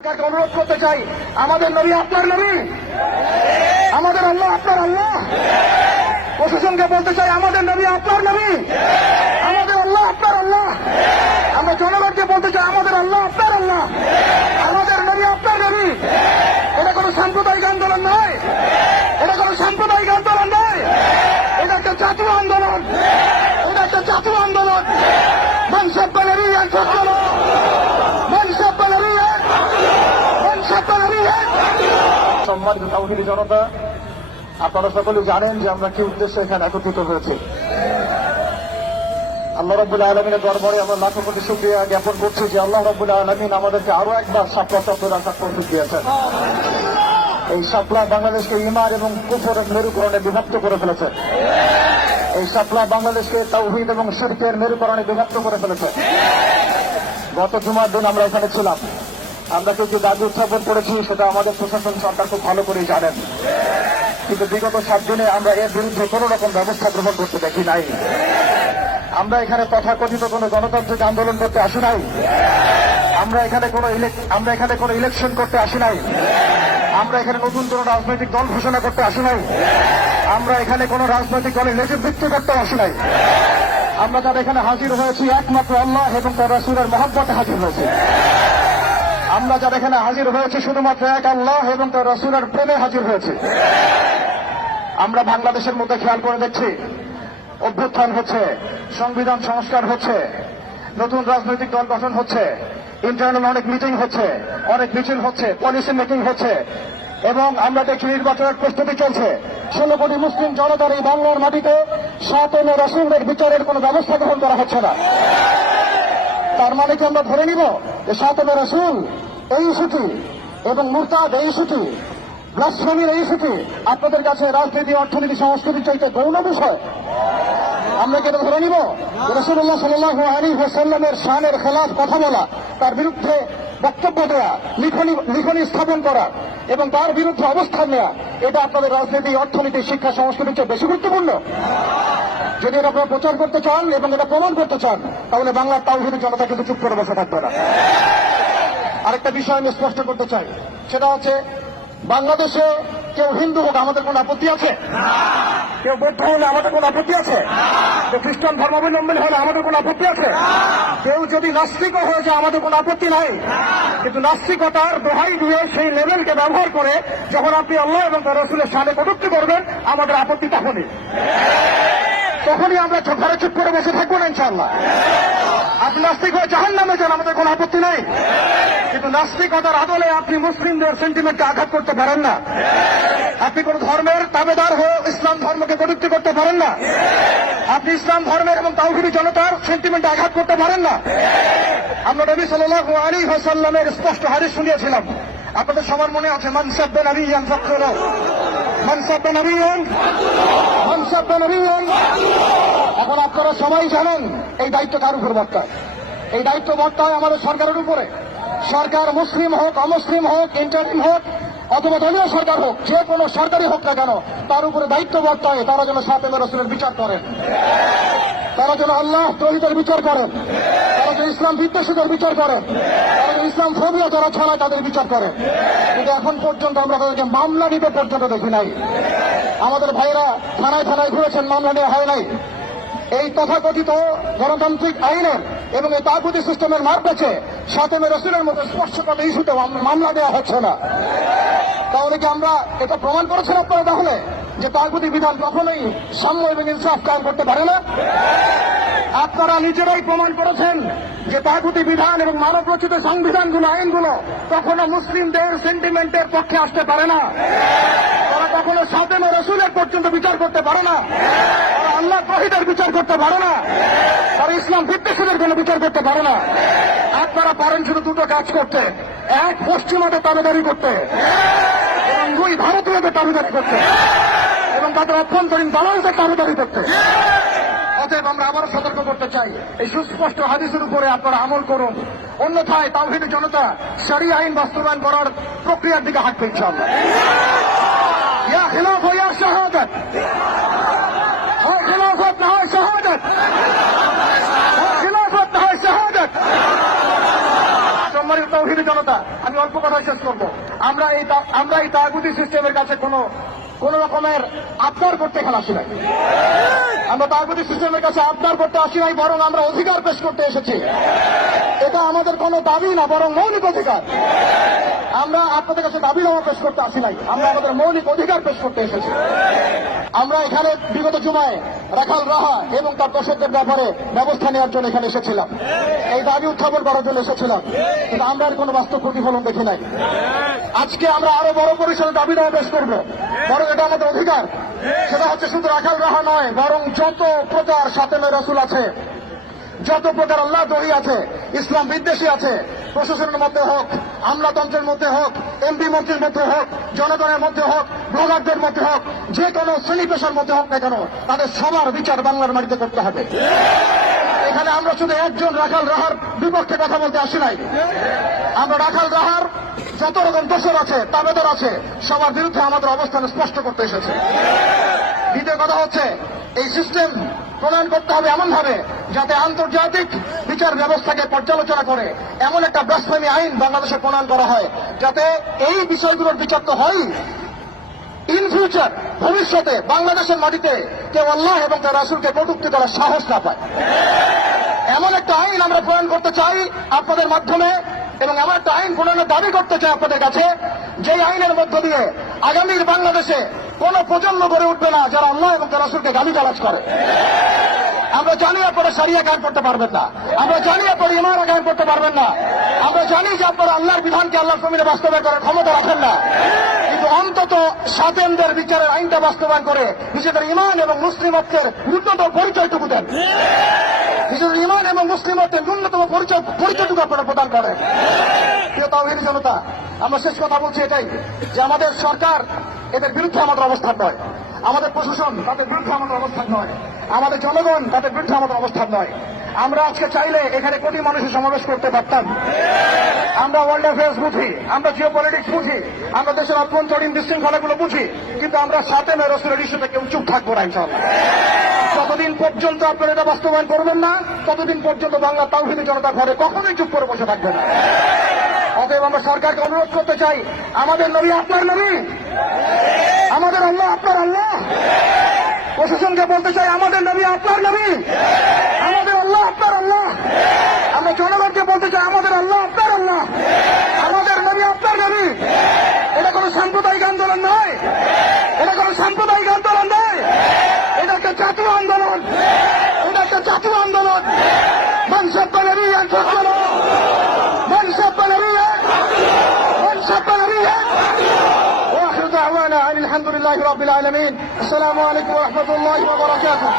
অনুরোধ করতে চাই, আমাদের নবী আপনার নবী, আমাদের আল্লাহ আপনার আল্লাহ। প্রশাসনকে বলতে চাই, আমাদের নবী আপনার নবী, আমাদের আল্লাহ আপনার আল্লাহ। আমরা জনগণকে বলতে চাই, আমাদের আল্লাহ আপনার আল্লাহ, আমাদের নবী আপনার নবী। এটা কোনো সাম্প্রদায়িক আন্দোলন নয়, এটা কোনো সাম্প্রদায়িক আন্দোলন নয়, এটা একটা জাতীয় আন্দোলন, এটা একটা জাতীয় আন্দোলন। মনসব বানাবি সম্মানিত তাওহীদি জনতা, আপনারা সকলে জানেন যে আমরা কি উদ্দেশ্যে এখানে একত্রিত হয়েছি। আল্লাহ রাব্বুল আলামিনের দরবারে আমরা লাখো কোটি শুকরিয়া জ্ঞাপন করছি যে আল্লাহ রাব্বুল আলামিন আমাদেরকে আরো একবার শাপলা শব্দের আশা তৌফিক দিয়েছেন। এই শাপলা বাংলাদেশকে ঈমান এবং কুফরের মেরুকরণে বিভক্ত করে ফেলেছে। এই শাপলা বাংলাদেশকে তাওহীদ এবং শিরকের মেরুকরণে বিভক্ত করে ফেলেছে। গত জুমার দিন আমরা এখানে ছিলাম, আমরা কিছু দাবি উত্থাপন করেছি, সেটা আমাদের প্রশাসন সরকার খুব ভালো করেই জানেন। কিন্তু বিগত 7 দিনে আমরা এর বিরুদ্ধে কোন রকম ব্যবস্থা গ্রহণ করতে দেখি নাই। আমরা এখানে তথাকথিত কোন গণতান্ত্রিক আন্দোলন করতে আসি নাই। আমরা এখানে কোন ইলেকশন করতে আসি নাই। আমরা এখানে নতুন কোন রাজনৈতিক দল ঘোষণা করতে আসি নাই। আমরা এখানে কোন রাজনৈতিক দলের নেতৃত্ব করতে আসি নাই। আমরা যারা এখানে হাজির হয়েছি একমাত্র আল্লাহ এবং তার রাসূলের মহব্বতে হাজির হয়েছি। আমরা যারা এখানে হাজির হয়েছি শুধুমাত্র এক আল্লাহ এবং তার রাসূলের প্রেমে হাজির হয়েছে। আমরা বাংলাদেশের মধ্যে খেয়াল করে দেখছি, অভ্যুত্থান হচ্ছে, সংবিধান সংস্কার হচ্ছে, নতুন রাজনৈতিক দল গঠন হচ্ছে, ইন্টারনাল অনেক মিটিং হচ্ছে, অনেক মিছিল হচ্ছে, পলিসি মেকিং হচ্ছে, এবং আমরা দেখছি নির্বাচনের প্রস্তুতি চলছে। 16 কোটি মুসলিম জনতার এই বাংলার মাটিতে 7 রাসূলের বিচারের কোন ব্যবস্থা গ্রহণ করা হচ্ছে না। তার মানে কি আমরা ধরে নিব যে 7 রাসূল এই ইস্যুটি এবং মুরতাদ এই ইস্যুটি, ব্লাসফেমির এই ইস্যুটি আপনাদের কাছে রাজনীতি, অর্থনীতি, সংস্কৃতির চাইতে গৌণ বিষয়? আমরা কি এটা ধরে নিব? রাসূলুল্লাহ সাল্লাল্লাহু আলাইহি ওয়াসাল্লামের শানের খেলাফ কথা বলা, তার বিরুদ্ধে বক্তব্য দেওয়া, লিখনি স্থাপন করা এবং তার বিরুদ্ধে অবস্থান নেওয়া, এটা আপনাদের রাজনীতি, অর্থনীতি, শিক্ষা, সংস্কৃতির চেয়ে বেশি গুরুত্বপূর্ণ? যদি এটা আপনারা প্রচার করতে চান এবং এটা প্রমাণ করতে চান, তাহলে বাংলার তাওহীদি জনতা কিন্তু চুপ করে বসে থাকবে না। আরেকটা বিষয় আমি স্পষ্ট করতে চাই, সেটা হচ্ছে বাংলাদেশে কেউ হিন্দু হোক আমাদের কোন আপত্তি আছে? কেউ বৌদ্ধ হলে আমাদের কোন আপত্তি আছে? কেউ খ্রিস্টান ধর্মাবলম্বী হলে আমাদের কোন আপত্তি আছে? কেউ যদি নাস্তিকও হয়ে যায় আমাদের কোন আপত্তি নাই। কিন্তু নাস্তিকতার দোহাই দিয়ে সেই লেভেলকে ব্যবহার করে যখন আপনি আল্লাহ এবং তার রাসূলের শানে কটূক্তি করবেন, আমাদের আপত্তি তখনই আমরা ঘরে চুপ করে বসে থাকবো না ইনশাআল্লাহ। আপনি নাস্তিক হয়ে জাহান্নামে যান, আমাদের কোন আপত্তি নাই। কিন্তু নাস্তিকতার আদলে আপনি মুসলিমদের সেন্টিমেন্টকে আঘাত করতে পারেন না। আপনি কোন ধর্মের তাবেদার হয়ে ইসলাম ধর্মকে কটূক্তি করতে পারেন না। আপনি ইসলাম ধর্মের এবং তাওহীদি জনতার সেন্টিমেন্টে আঘাত করতে পারেন না। আমরা নবী সাল্লাল্লাহু আলাইহি ওয়াসাল্লামের স্পষ্ট হাদিস শুনিয়েছিলাম, আপনাদের সবার মনে আছে, মান সাব্বা নাবিয়্যান ফাকতুলু, মান সাব্বা নাবিয়্যান, মান সাব্বা নাবিয়্যান। এখন আপনারা সবাই জানেন এই দায়িত্ব কার উপর বর্তায়? এই দায়িত্ব বর্তায় আমাদের সরকারের উপরে। সরকার মুসলিম হোক, অমুসলিম হোক, ইন্টারিম হোক অথবা দলীয় সরকার হোক, যে কোনো সরকারি হোক না কেন, তার উপরে দায়িত্ব বর্তায় তারা যেন 7 রাসূলের বিচার করেন, তারা যেন আল্লাহ তাওহীদের বিচার করেন, তারা যেন ইসলাম বিদ্বেষীদের বিচার করেন, তারা যেন ইসলাম ফোবিয়া যারা ছড়ায় তাদের বিচার করেন। কিন্তু এখন পর্যন্ত আমরা তাদেরকে মামলা নিতে পর্যন্ত দেখি নাই। আমাদের ভাইয়েরা থানায় থানায় ঘুরেছেন, মামলা নেওয়া হয় নাই। এই তথাকথিত গণতান্ত্রিক আইনের এবং এই তাগুতি সিস্টেমের মার পেছে 7 রাসূলের মতো স্পর্শকাতর ইস্যুতে মামলা দেওয়া হচ্ছে না। তাহলে কি আমরা এটা প্রমাণ করেছেন আপনারা তাহলে যে তাগুতি বিধান কখনোই সাম্য এবং ইনসাফ কায়েম করতে পারে না? আপনারা নিজেরাই প্রমাণ করেছেন যে তাগুতি বিধান এবং মানব রচিত সংবিধানগুলো, আইনগুলো কখনো মুসলিমদের সেন্টিমেন্টের পক্ষে আসতে পারে না। তারা কখনো 7 রাসূলের পর্যন্ত বিচার করতে পারে না। তারা আল্লাহ তাওহীদের বিচার করতে পারে না। তারা ইসলাম বিদ্বেষীদের কোনো বিচার করতে পারে না। আপনারা পারেন শুধু দুটো কাজ করতে, এক পশ্চিমাদের তাবেদারি করতে এবং 2 ভারতীয়দের তাবেদারি করতে এবং তাদের অভ্যন্তরীণ দালালদের তাবেদারি করতে। অতএব আমরা আবারও সতর্ক করতে চাই, এই সুস্পষ্ট হাদিসের উপরে আপনারা আমল করুন, অন্যথায় তাওহীদি জনতা শরিয়া আইন বাস্তবায়ন করার প্রক্রিয়ার দিকে হাঁটবে ইনশাআল্লাহ। ইয়া খিলাফ ইয়া শাহাদাত, হয় খিলাফত না হয় শাহাদাত, হয় খিলাফত না হয় শাহাদাত। সম্মানিত তাওহীদি জনতা, আমি অল্প কথা শেষ করবো। আমরা এই তাগুতি সিস্টেমের কাছে কোন রকমের আবদার করতে এখানে আসি নাই। আমরা তাগুতি সিস্টেমের কাছে আবদার করতে আসি নাই, বরং আমরা অধিকার পেশ করতে এসেছি। এটা আমাদের কোনো দাবি না, বরং মৌলিক অধিকার। আমরা আপনাদের কাছে দাবিনামা পেশ করতে আসি নাই, আমরা আমাদের মৌলিক অধিকার পেশ করতে এসেছি। আমরা এখানে বিগত জুমায় রাখাল রাহা এবং তার দর্শকদের ব্যাপারে ব্যবস্থা নেওয়ার জন্য এখানে এসেছিলাম, এই দাবি উত্থাপন করার জন্য এসেছিলাম, কিন্তু আমরা আর কোনো বাস্তব প্রতিফলন দেখি নাই। আজকে আমরা আরো বড় পরিসরে দাবিনামা পেশ করবো, বরং এটা আমাদের অধিকার। সেটা হচ্ছে শুধু রাখাল রাহা নয়, বরং যত প্রকার সাতেমে রাসূল আছে, যত প্রকার আল্লাহ দহি আছে, ইসলাম বিদ্বেষী আছে, প্রশাসনের মধ্যে হোক, আমলাতন্ত্রের মধ্যে হোক, এমপি মন্ত্রীর মধ্যে হোক, জনগণের মধ্যে হোক, ব্লগারদের মধ্যে হোক, যে কোনো শ্রেণী পেশার মধ্যে হোক না কেন, তাদের সবার বিচার বাংলার মাটিতে করতে হবে। এখানে আমরা শুধু একজন রাখাল রাহার বিপক্ষে কথা বলতে আসি নাই, আমরা রাখাল রাহার যত রকম দোষর আছে, তাবেদর আছে, সবার বিরুদ্ধে আমাদের অবস্থান স্পষ্ট করতে এসেছে। দ্বিতীয় কথা হচ্ছে, এই সিস্টেম প্রণয়ন করতে হবে এমন ভাবে যাতে আন্তর্জাতিক বিচার ব্যবস্থাকে পর্যালোচনা করে এমন একটা ব্লাসফেমি আইন বাংলাদেশে প্রণয়ন করা হয়, যাতে এই বিষয়গুলোর বিচার তো হয়, ইন ফিউচার ভবিষ্যতে বাংলাদেশের মাটিতে কেউ আল্লাহ এবং তার রাসূলকে কটূক্তি করার সাহস না পায়। এমন একটা আইন আমরা প্রণয়ন করতে চাই আপনাদের মাধ্যমে, এবং এমন একটা আইন প্রণয়নের দাবি করতে চাই আপনাদের কাছে, যে আইনের মধ্য দিয়ে আগামীর বাংলাদেশে কোন প্রজন্ম গড়ে উঠবে না যারা আল্লাহ এবং তার রাসূলকে গালিগালাজ করে। আমরা জানি আপনারা শরিয়া কায়েম করতে পারবেন না, আমরা জানি আপনারা ইমারত কায়েম করতে পারবেন না, আমরা জানি যে আপনারা আল্লাহর বিধানকে আল্লাহর জমিনে বাস্তবায়ন করার ক্ষমতা রাখেন না, কিন্তু অন্তত সাতেমদের বিচারের আইনটা বাস্তবায়ন করে নিজেদের ঈমান এবং মুসলিমত্বের ন্যূনতম পরিচয়টুকু দেন। নিজেদের ঈমান এবং মুসলিমত্বের ন্যূনতম পরিচয়টুকু আপনারা প্রদান করেন। প্রিয় তাওহীদি জনতা, আমরা শেষ কথা বলছি এটাই, যে আমাদের সরকার এদের বিরুদ্ধে আমাদের অবস্থান নয়, আমাদের প্রশাসন তাদের বিরুদ্ধে আমাদের অবস্থান নয়, আমাদের জনগণ তাদের বিরুদ্ধে আমাদের অবস্থান নয়। আমরা আজকে চাইলে এখানে কোটি মানুষের সমাবেশ করতে পারতাম। আমরা ওয়ার্ল্ড অ্যাফেয়ার্স বুঝি, আমরা জিও পলিটিক্স বুঝি, আমরা দেশের অভ্যন্তরীণ বিশৃঙ্খলাগুলো বুঝি, কিন্তু আমরা সাতেমে রাসূলের ইস্যুতে কেউ চুপ থাকবো না ইনশাআল্লাহ। যতদিন পর্যন্ত আপনারা এটা বাস্তবায়ন করবেন না, ততদিন পর্যন্ত বাংলা তাওহীদি জনতা ঘরে কখনোই চুপ করে বসে থাকবে না। অতএব আমরা সরকারকে অনুরোধ করতে চাই, আমাদের নবী আপনার নবী, আমাদের আল্লাহ আপনার আল্লাহ। প্রশাসনকে বলতে চাই, আমাদের নবী আপনার নবী, আমাদের আল্লাহ আপনার আল্লাহ। আমরা জনগণকে বলতে চাই, আমাদের আল্লাহ আপনার আল্লাহ, আমাদের নবী আপনার নবী। এটা কোনো সাম্প্রদায়িক আন্দোলন নয়, এটা কোনো সাম্প্রদায়িক আন্দোলন নয়, এটা একটা জাতীয় আন্দোলন, এটা একটা জাতীয় আন্দোলন। মান সাব্বা নবিয়্যান ফাকতুলুহু, মান সাব্বা নবিয়্যান, মান সাব্বা নবিয়্যান। وآخر دعوانا أن الحمد لله رب العالمين. السلام عليكم ورحمة الله وبركاته.